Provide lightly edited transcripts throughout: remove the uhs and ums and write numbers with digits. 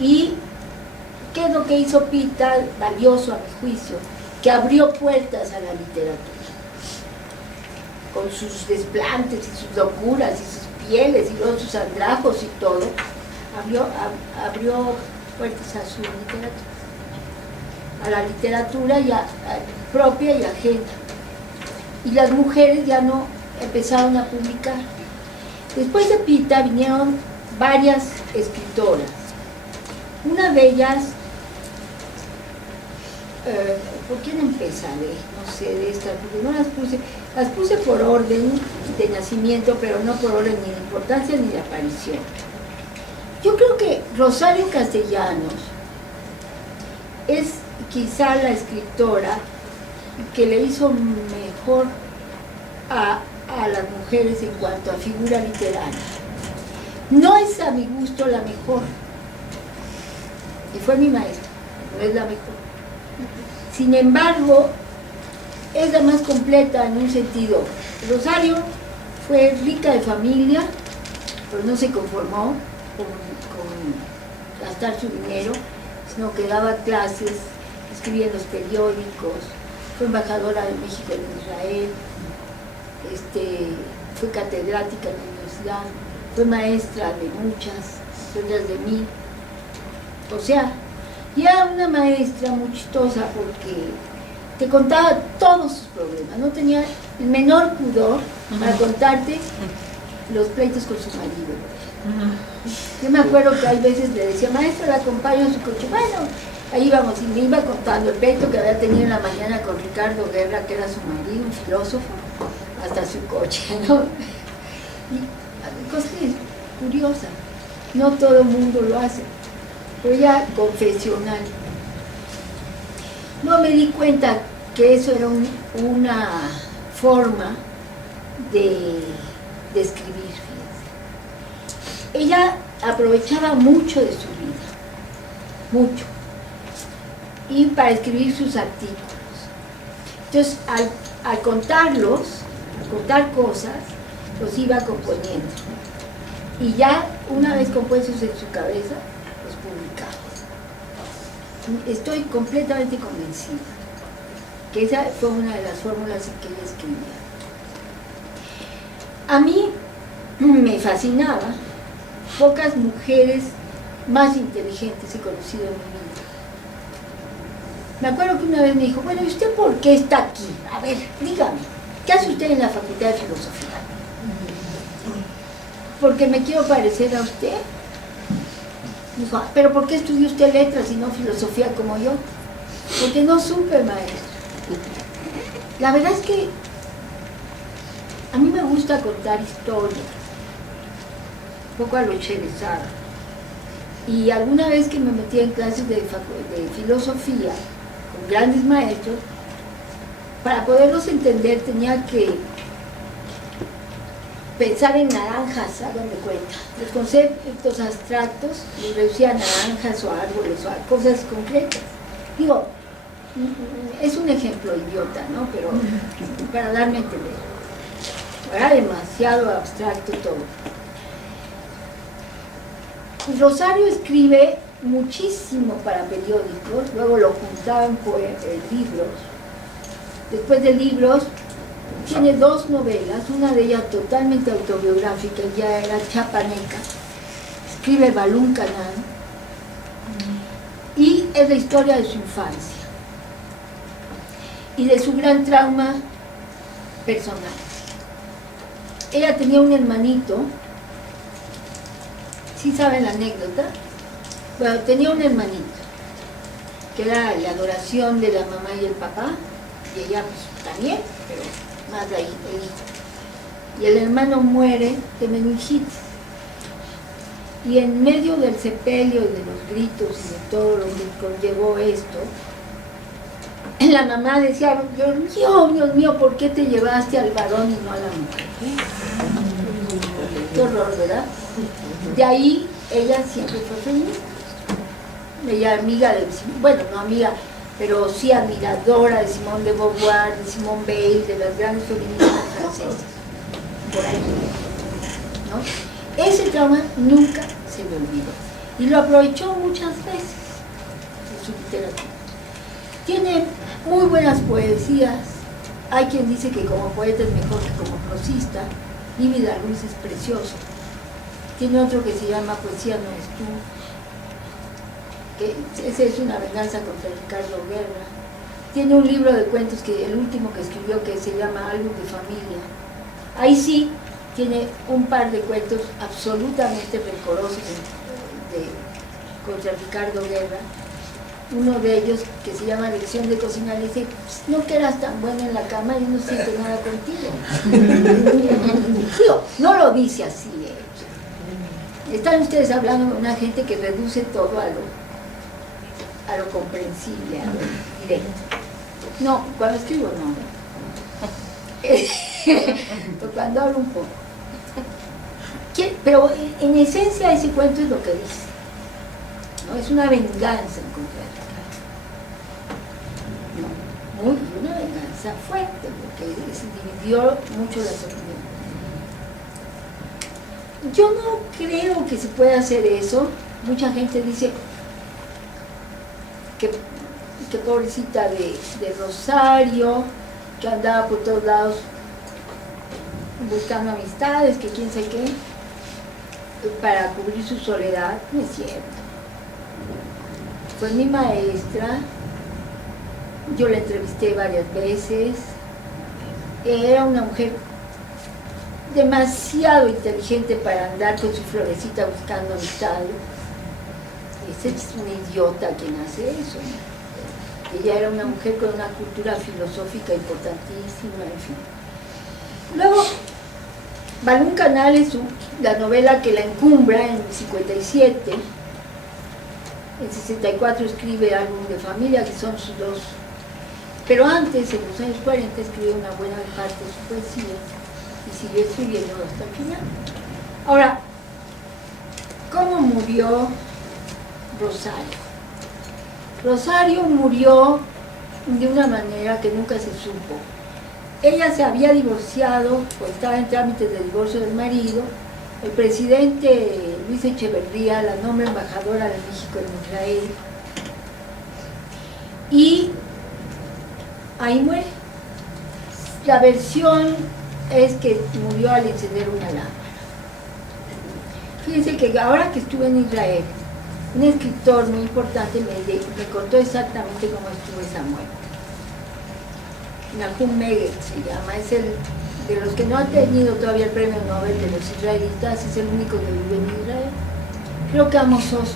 Y ¿qué es lo que hizo Pita, valioso a mi juicio? Que abrió puertas a la literatura, con sus desplantes y sus locuras y sus pieles y luego sus andrajos y todo, abrió puertas a su literatura, a la literatura propia y ajena. Y las mujeres ya no empezaron a publicar. Después de Pita vinieron varias escritoras. Una de ellas, ¿por quién empezaré? No sé, de estas, porque no las puse por orden de nacimiento, pero no por orden ni de importancia ni de aparición. Yo creo que Rosario Castellanos es quizá la escritora que le hizo mejor a las mujeres en cuanto a figura literaria. No es a mi gusto la mejor, y fue mi maestra, no es la mejor. Sin embargo, es la más completa en un sentido. Rosario fue rica de familia, pero no se conformó con gastar su dinero, sino que daba clases, escribía en los periódicos, fue embajadora de México en Israel, fue catedrática en la universidad, fue maestra de muchas, otras de mí. O sea, y era una maestra muy chistosa porque te contaba todos sus problemas, no tenía el menor pudor para contarte los pleitos con su marido. Yo me acuerdo que hay veces le decía, maestra, la acompaño en su coche. Bueno, ahí íbamos, y me iba contando el pleito que había tenido en la mañana con Ricardo Guerra, que era su marido, un filósofo, hasta su coche, ¿no? Y cosas curiosas, no todo el mundo lo hace, pero ya confesional. No me di cuenta que eso era una forma de escribir. Ella aprovechaba mucho de su vida, mucho, y para escribir sus artículos. Entonces, al contar cosas, los iba componiendo. Y ya, una vez compuestos en su cabeza, los publicaba. Estoy completamente convencida que esa fue una de las fórmulas en que ella escribía. A mí me fascinaba. Pocas mujeres más inteligentes he conocido en mi vida. Me acuerdo que una vez me dijo, bueno, ¿y usted por qué está aquí? A ver, dígame, ¿qué hace usted en la Facultad de Filosofía? ¿Porque me quiero parecer a usted? Dijo, ¿pero por qué estudió usted letras y no filosofía como yo? Porque no supe, maestra. La verdad es que a mí me gusta contar historias, un poco a lo Cherezada. Y alguna vez que me metí en clases de filosofía con grandes maestros, para poderlos entender tenía que pensar en naranjas, hagan de cuenta. Los conceptos abstractos los reducía a naranjas o a árboles o a cosas concretas. Digo, es un ejemplo idiota, ¿no? Pero para darme a entender. Era demasiado abstracto todo. Rosario escribe muchísimo para periódicos, luego lo juntaban en libros. Después de libros, tiene 2 novelas, una de ellas totalmente autobiográfica, ya era chapaneca, escribe Balún Canán, y es la historia de su infancia y de su gran trauma personal. Ella tenía un hermanito, ¿sí saben la anécdota? Bueno, tenía un hermanito, que era la adoración de la mamá y el papá, y ella pues, también, pero más de ahí, el hijo. Y el hermano muere de meningitis. Y en medio del sepelio y de los gritos y de todo lo que conllevó esto, la mamá decía, Dios mío, ¿por qué te llevaste al varón y no a la mujer? Qué horror, ¿verdad? De ahí ella siempre fue feminista. Ella amiga de, bueno, no amiga, pero sí admiradora de Simone de Beauvoir, de Simone Weil, de las grandes feministas francesas. Por ahí, ¿no? Ese trauma nunca se me olvidó. y lo aprovechó muchas veces en su literatura. Tiene muy buenas poesías. Hay quien dice que como poeta es mejor que como prosista. Livy de Arruiz es precioso. Tiene otro que se llama Poesía no es tú, que ese es una venganza contra Ricardo Guerra. Tiene un libro de cuentos, que el último que escribió, que se llama Álbum de Familia. Ahí sí tiene un par de cuentos absolutamente rencorosos contra Ricardo Guerra. Uno de ellos, que se llama Lección de Cocina, le dice: no que eras tan buena en la cama, yo no siento nada contigo. Digo, no lo dice así. Están ustedes hablando de una gente que reduce todo a lo comprensible, a lo directo. No, cuando escribo no. Cuando hablo un poco. Pero en esencia ese cuento es lo que dice, ¿no? Es una venganza en contra de Ricardo. No, una venganza fuerte, porque se dividió mucho las opiniones. Yo no creo que se pueda hacer eso. Mucha gente dice que pobrecita de Rosario, que andaba por todos lados buscando amistades, que quién sabe qué, para cubrir su soledad. No es cierto. Fue mi maestra, yo la entrevisté varias veces, era una mujer demasiado inteligente para andar con su florecita buscando amistades. Ese es un idiota quien hace eso, ¿no? Ella era una mujer con una cultura filosófica importantísima, en fin. Luego, Balún Canales, la novela que la encumbra en 57, en 64 escribe Álbum de Familia, que son sus dos. Pero antes, en los años 40, escribió una buena parte de su poesía y siguió escribiendo hasta el final. Ahora, ¿cómo murió Rosario? Rosario murió de una manera que nunca se supo. Ella se había divorciado, o estaba en trámites de divorcio del marido. El presidente Luis Echeverría la nombra embajadora de México en Israel. Y ahí muere. La versión es que murió al encender una lámpara. Fíjense que ahora que estuve en Israel, un escritor muy importante me contó exactamente cómo estuvo esa muerte. Nahum Meged se llama, es el de los que no han tenido todavía el premio Nobel de los israelitas, es el único que vive en Israel. Creo que Amos Oz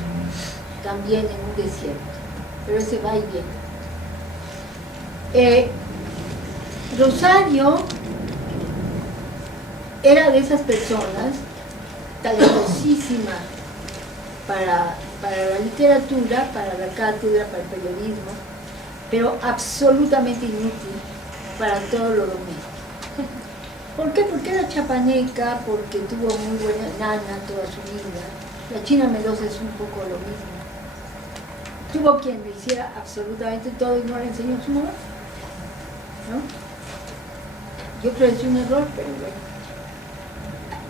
también en un desierto, pero ese va y viene. Rosario era de esas personas talentosísima para la literatura, para la cátedra, para el periodismo, pero absolutamente inútil para todo lo doméstico. ¿Por qué? Porque era chapaneca, porque tuvo muy buena nana toda su vida. La China Melosa es un poco lo mismo. Tuvo quien le hiciera absolutamente todo y no le enseñó su mamá, ¿no? Yo creo que es un error, pero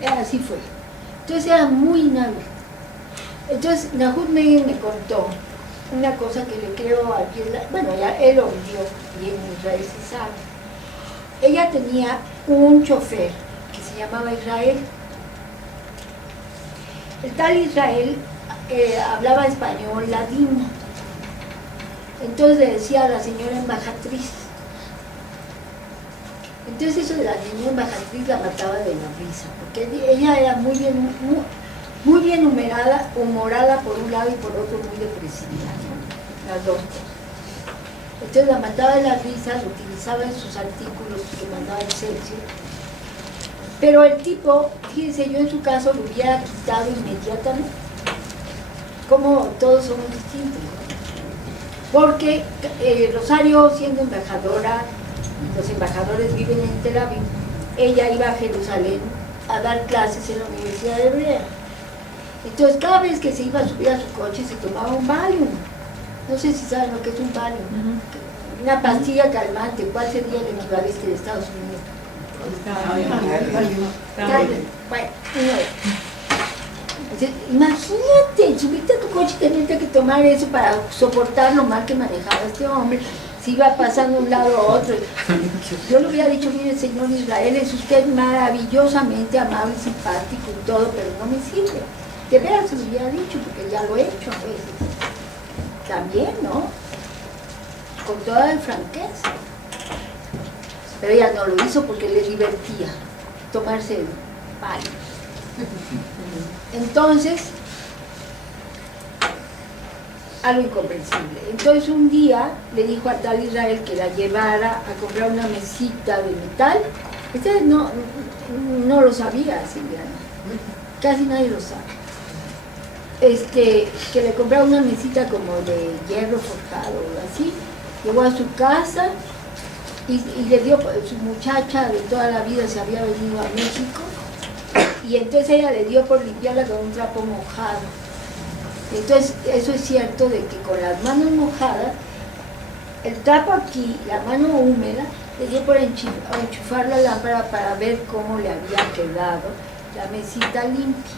bueno, así fue. Entonces era muy inhábil. Entonces Nahum Meged me contó una cosa que le creo al pie de la... Bueno, ya él lo vio y en Israel se sabe. Ella tenía un chofer que se llamaba Israel. El tal Israel hablaba español ladino. Entonces le decía a la señora embajatriz. Entonces eso de la señora embajatriz la mataba de la risa, porque ella era muy bien humorada por un lado y por otro muy depresiva, ¿no? Las dos cosas. Entonces la mataba de la risa, lo utilizaba en sus artículos que mandaba el Excelsior. Pero el tipo, fíjense, yo en su caso lo hubiera quitado inmediatamente. Como todos somos distintos, ¿no? Porque Rosario, siendo embajadora, los embajadores viven en Tel Aviv, ella iba a Jerusalén a dar clases en la Universidad Hebrea. Entonces cada vez que se iba a subir a su coche se tomaba un Valium. No sé si saben lo que es un Valium. Una pastilla calmante. ¿Cuál sería el equivalente de Estados Unidos? Bueno, Dice, imagínate, subirte a tu coche y tenerte que tomar eso para soportar lo mal que manejaba este hombre. Se iba pasando de un lado a otro. Yo le hubiera dicho, mire, señor Israel, es usted maravillosamente amable, simpático y todo, pero no me sirve. De veras se lo hubiera dicho, porque ya lo he hecho a veces. También, ¿no? Con toda la franqueza. Pero ella no lo hizo porque le divertía tomarse el palo. Entonces, algo incomprensible. Entonces un día le dijo a tal Israel que la llevara a comprar una mesita de metal. Ustedes no lo sabía, Silviana. Casi nadie lo sabe. Que le comprara una mesita como de hierro forjado o así. Llegó a su casa y le dio, su muchacha de toda la vida se había venido a México, y entonces ella le dio por limpiarla con un trapo mojado. Entonces eso es cierto de que con las manos mojadas, el trapo aquí, la mano húmeda, le dio por enchufar la lámpara para ver cómo le había quedado la mesita limpia.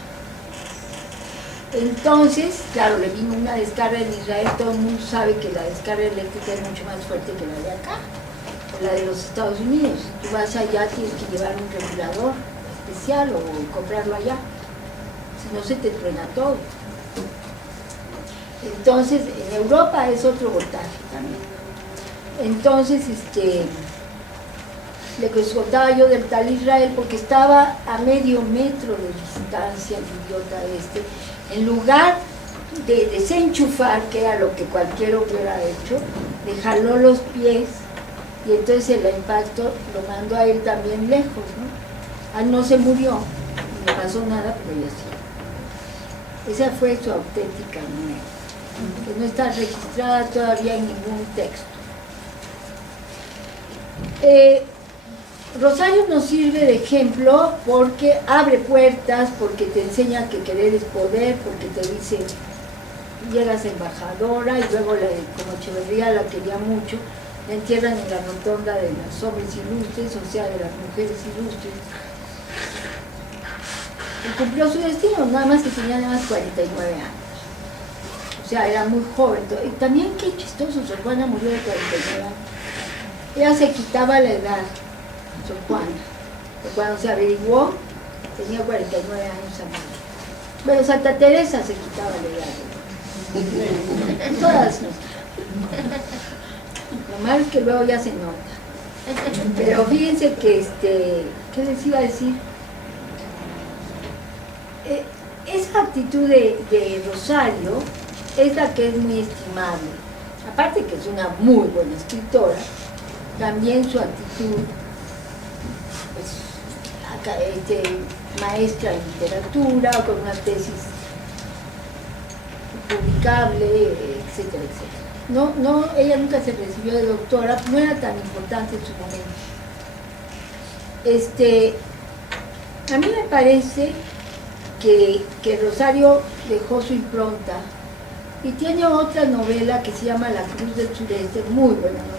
Entonces, claro, le vino una descarga en Israel. Todo el mundo sabe que la descarga eléctrica es mucho más fuerte que la de acá, o la de los Estados Unidos. Si tú vas allá, tienes que llevar un regulador especial o comprarlo allá, si no se te truena todo. Entonces, en Europa es otro voltaje también. Entonces, le contaba yo del tal Israel, porque estaba a medio metro de distancia el idiota en lugar de desenchufar, que era lo que cualquiera hubiera hecho, le jaló los pies, y entonces el impacto lo mandó a él también lejos, ¿no? No se murió, no pasó nada, pero ya sí. Esa fue su auténtica muerte, que no está registrada todavía en ningún texto. Rosario nos sirve de ejemplo porque abre puertas, porque te enseña que querer es poder, porque te dice, llegas embajadora, y luego como Echeverría la quería mucho, la entierran en la rotonda de los hombres ilustres, o sea, de las mujeres ilustres. Y cumplió su destino, nada más que tenía nada más 49 años. O sea, era muy joven. Y también qué chistoso, Sor Juana murió de 49 años. Ella se quitaba la edad, Sor Juana. Cuando se averiguó, tenía 49 años a más. Bueno, Santa Teresa se quitaba la edad. Todas nos. Lo malo es que luego ya se nota. Pero fíjense que, ¿qué les iba a decir? Esa actitud de Rosario es la que es muy estimable. Aparte que es una muy buena escritora, también su actitud, pues, maestra en literatura, con una tesis publicable, etcétera, etcétera. No, ella nunca se recibió de doctora, no era tan importante en su momento. A mí me parece que Rosario dejó su impronta, y tiene otra novela que se llama La Cruz del Sureste, muy buena novela.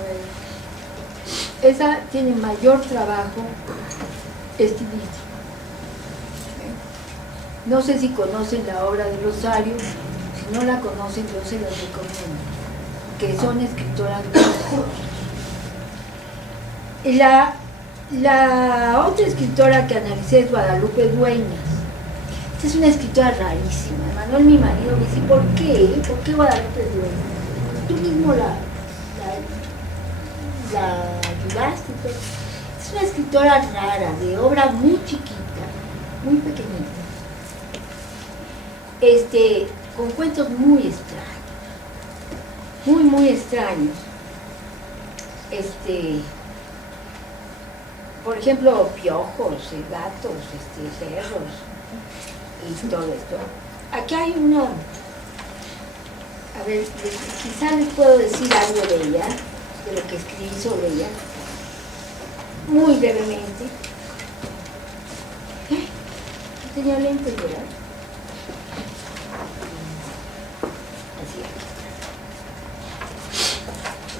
Esa tiene mayor trabajo estilístico. No sé si conocen la obra de Rosario, si no la conocen yo se las recomiendo, que son escritoras muy buenas. La otra escritora que analicé es Guadalupe Dueñas. Esta es una escritora rarísima. Manuel, mi marido, me dice, ¿por qué? ¿Por qué Guadalupe Dueñas? Tú mismo la ayudaste. Es una escritora rara, de obra muy chiquita, muy pequeñita. Con cuentos muy extraños. Muy, muy extraños. Por ejemplo, piojos, gatos, perros y todo esto. Aquí hay una, a ver, quizá les puedo decir algo de ella, de lo que escribí sobre ella, muy brevemente. No tenía lentes, ¿verdad? Así.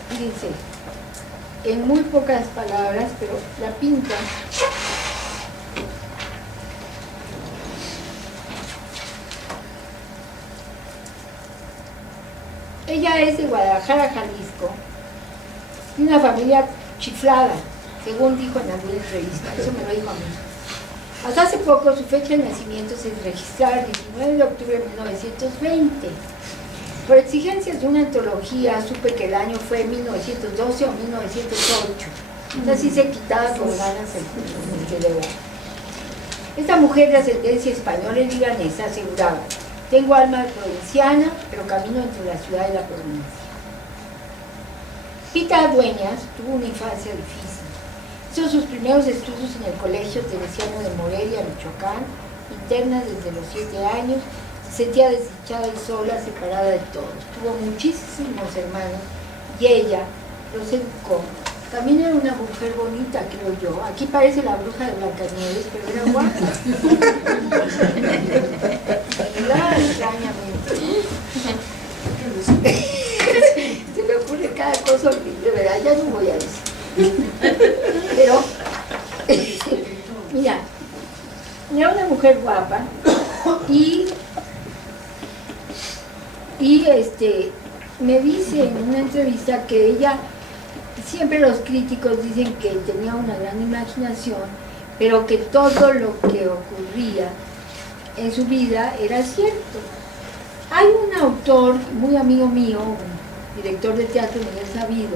Fíjense, en muy pocas palabras, pero la pinta. Ella es de Guadalajara, Jalisco, de una familia chiflada, según dijo en alguna entrevista, eso me lo dijo a mí. Hasta hace poco su fecha de nacimiento se registraba el 19 de octubre de 1920. Por exigencias de una antología supe que el año fue 1912 o 1908. Así se quitaba con ganas el de Esta mujer de ascendencia española y libanesa aseguraba: tengo alma provinciana, pero camino entre la ciudad y la provincia. Pita Dueñas tuvo una infancia difícil. Hizo sus primeros estudios en el Colegio Teresiano de Morelia, Michoacán, interna desde los 7 años. Se sentía desdichada y sola, separada de todos. Tuvo muchísimos hermanos y ella los educó. También era una mujer bonita, creo yo. Aquí parece la bruja de Blancanieves, pero era guapa. ¿Verdad? Extrañamente. Se me ocurre cada cosa horrible, ¿verdad? Ya no voy a decir. Pero, mira, era una mujer guapa y me dice en una entrevista que ella, siempre los críticos dicen que tenía una gran imaginación, pero que todo lo que ocurría en su vida era cierto. Hay un autor muy amigo mío, un director de teatro, Miguel Sabido,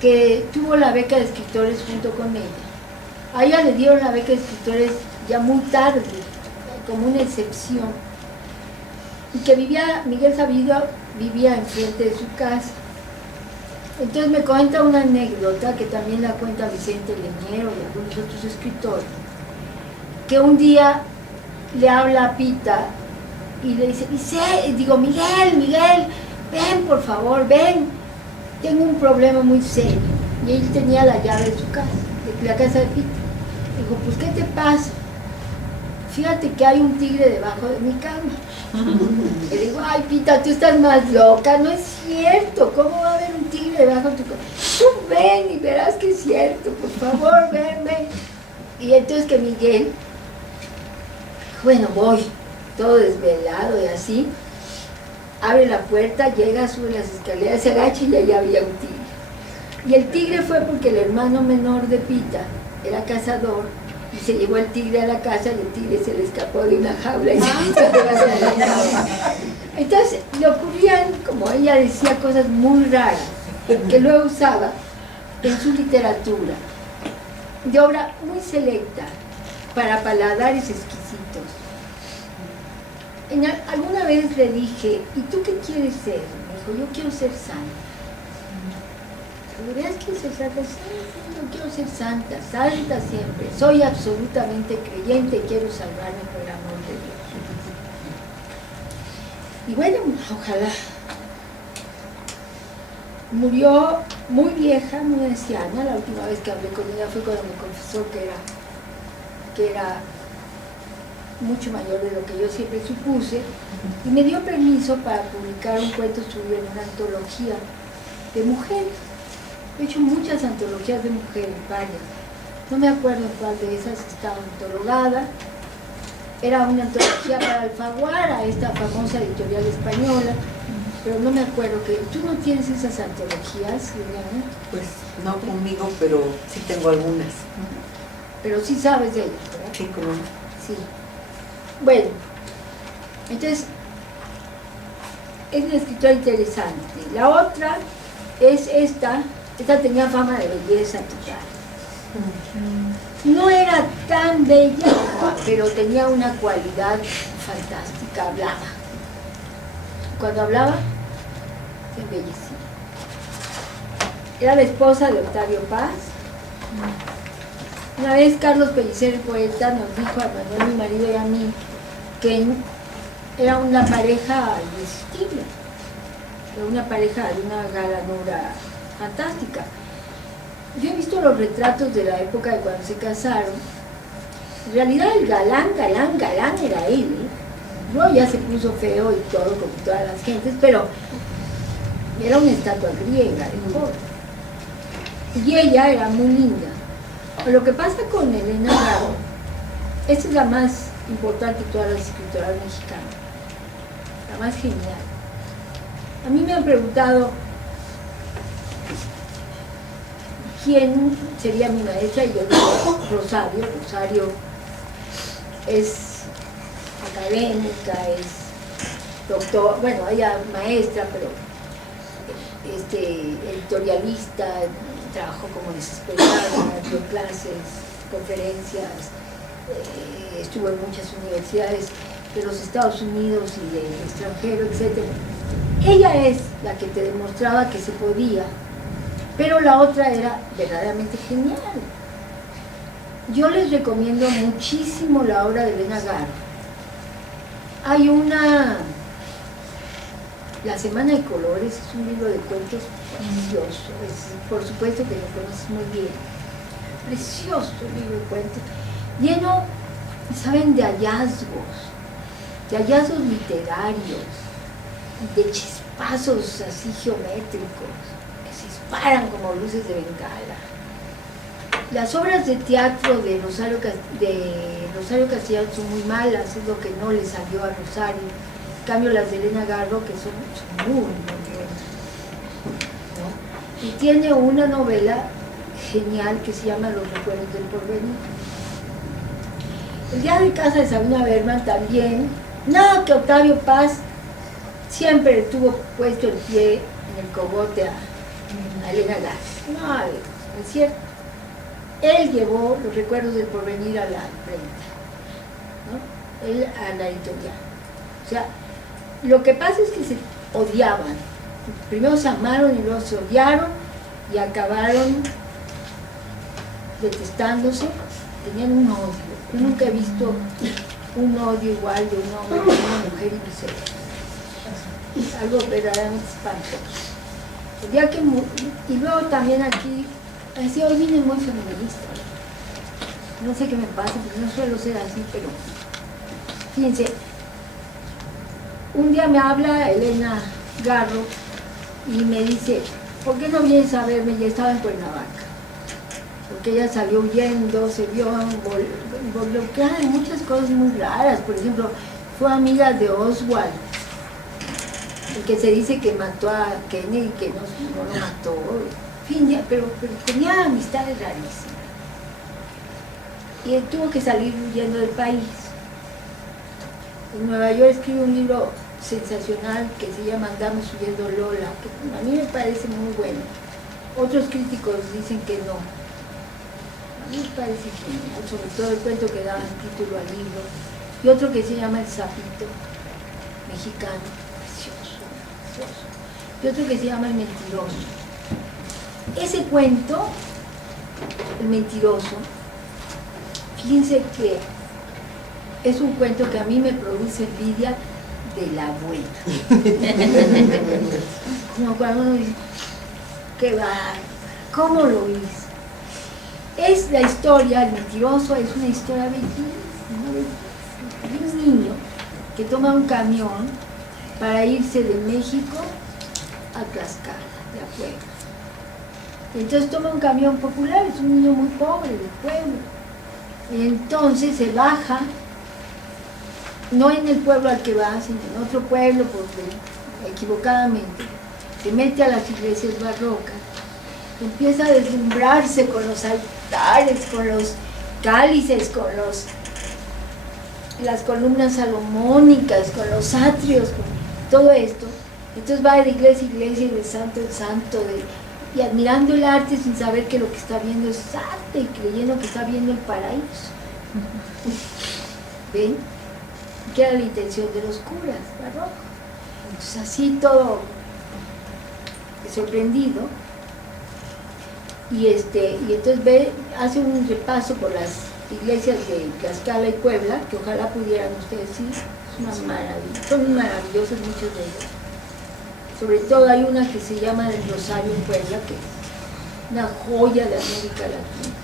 que tuvo la beca de escritores junto con ella. A ella le dieron la beca de escritores ya muy tarde, como una excepción, y que Miguel Sabido vivía enfrente de su casa. Entonces me cuenta una anécdota que también la cuenta Vicente Leñero y algunos otros escritores, que un día le habla a Pita y le dice: Miguel, ven por favor, ven, tengo un problema muy serio. Y él tenía la llave de su casa, de la casa de Pita. Dijo: pues ¿qué te pasa? Fíjate que hay un tigre debajo de mi cama. Le digo: ay, Pita, tú estás más loca, no es cierto, ¿cómo va a haber un tigre debajo de tu cama? Tú ven y verás que es cierto, por favor, ven. Y entonces que Miguel, bueno, voy, todo desvelado y así, abre la puerta, llega, sube las escaleras, se agacha y allá había un tigre. Y el tigre fue porque el hermano menor de Pita era cazador, y se llevó el tigre a la casa y el tigre se le escapó de una jaula y entonces le ocurrían, como ella decía, cosas muy raras que luego usaba en su literatura, de obra muy selecta para paladares exquisitos. Alguna vez le dije: ¿y tú qué quieres ser? Me dijo: yo quiero ser santa. ¿Veas que ser santa? Sí, yo quiero ser santa, santa siempre. Soy absolutamente creyente y quiero salvarme por el amor de Dios. Y bueno, ojalá. Murió muy vieja, muy anciana. La última vez que hablé con ella fue cuando me confesó que era mucho mayor de lo que yo siempre supuse, y me dio permiso para publicar un cuento suyo en una antología de mujeres. He hecho muchas antologías de mujeres, varias. No me acuerdo cuál de esas estaba antologada. Era una antología para Alfaguara, esta famosa editorial española, pero no me acuerdo que... ¿Tú no tienes esas antologías, Liliana? Pues no conmigo, pero sí tengo algunas. Pero sí sabes de ellas, ¿verdad? Sí, como... Sí. Bueno, entonces, es una escritora interesante. La otra es esta tenía fama de belleza total. No era tan bella, pero tenía una cualidad fantástica, hablaba. Cuando hablaba, se embellecía. Era la esposa de Octavio Paz. Una vez Carlos Pellicer, el poeta, nos dijo a Manuel, mi marido y a mí, que era una pareja irresistible, era una pareja de una galanura fantástica. Yo he visto los retratos de la época de cuando se casaron. En realidad el galán era él, ¿eh? Luego ya se puso feo y todo, como todas las gentes, pero era una estatua griega de joven. Y ella era muy linda. Lo que pasa con Elena Garro, esta es la más importante de todas las escritoras mexicanas, la más genial, A mí me han preguntado quién sería mi maestra y yo digo Rosario. Rosario es académica, es doctor, bueno, ella maestra, pero editorialista, trabajó como desesperada, dio clases, conferencias, estuvo en muchas universidades de los Estados Unidos y del extranjero, etc. Ella es la que te demostraba que se podía, pero la otra era verdaderamente genial. Yo les recomiendo muchísimo la obra de Elena Garro. Hay La Semana de Colores, es un libro de cuentos precioso, por supuesto que lo conoces muy bien. Precioso libro de cuentos, lleno, ¿saben?, de hallazgos literarios, de chispazos así geométricos, que se disparan como luces de bengala. Las obras de teatro de Rosario Castellanos son muy malas, es lo que no le salió a Rosario. En cambio las de Elena Garro, que son muy buenas, ¿no? Y tiene una novela genial que se llama Los recuerdos del porvenir. El día de casa de Sabina Berman también, no, que Octavio Paz siempre tuvo puesto el pie en el cogote a Elena Garro. No, es cierto. Él llevó Los recuerdos del porvenir a la imprenta, ¿no? Él a la editorial. O sea, lo que pasa es que se odiaban. Primero se amaron y luego se odiaron y acabaron detestándose. Tenían un odio. Yo nunca he visto un odio igual de un hombre con una mujer y viceversa. Es algo verdaderamente espantoso. El día que y luego también aquí, así hoy vine muy feminista. No sé qué me pasa, porque no suelo ser así, pero fíjense, un día me habla Elena Garro y me dice, ¿por qué no vienes a verme? Ya estaba en Cuernavaca. Porque ella salió huyendo, se vio involucrada en muchas cosas muy raras. Por ejemplo, fue amiga de Oswald, el que se dice que mató a Kennedy, que no lo mató. En fin, pero tenía amistades rarísimas. Y él tuvo que salir huyendo del país. En Nueva York escribe un libro sensacional que se llama Andamos huyendo Lola, que a mí me parece muy bueno. Otros críticos dicen que no. A mí me parece genial, sobre todo el cuento que daba título al libro. Y otro que se llama El sapito mexicano, precioso, precioso. Y otro que se llama El mentiroso. Ese cuento, El mentiroso, fíjense que es un cuento que a mí me produce envidia de la buena. Como cuando uno dice, qué va, ¿cómo lo hizo? Es la historia, El mentiroso es una historia bellísima, de un niño que toma un camión para irse de México a Tlaxcala, de a Puebla. Entonces toma un camión popular, es un niño muy pobre del pueblo. Y entonces se baja, no en el pueblo al que va, sino en otro pueblo, porque equivocadamente se mete a las iglesias barrocas, empieza a deslumbrarse con los altares, con los cálices, con las columnas salomónicas, con los atrios, con todo esto. Entonces va de iglesia a iglesia, de santo en santo, y admirando el arte sin saber que lo que está viendo es arte y creyendo que está viendo el paraíso. ¿Ven? Que era la intención de los curas barrocos. Entonces así todo sorprendido, y entonces hace un repaso por las iglesias de Tlaxcala y Puebla, que ojalá pudieran ustedes ir, es una maravilla, son maravillosos muchos de ellos. Sobre todo hay una que se llama del Rosario en Puebla, que es una joya de América Latina.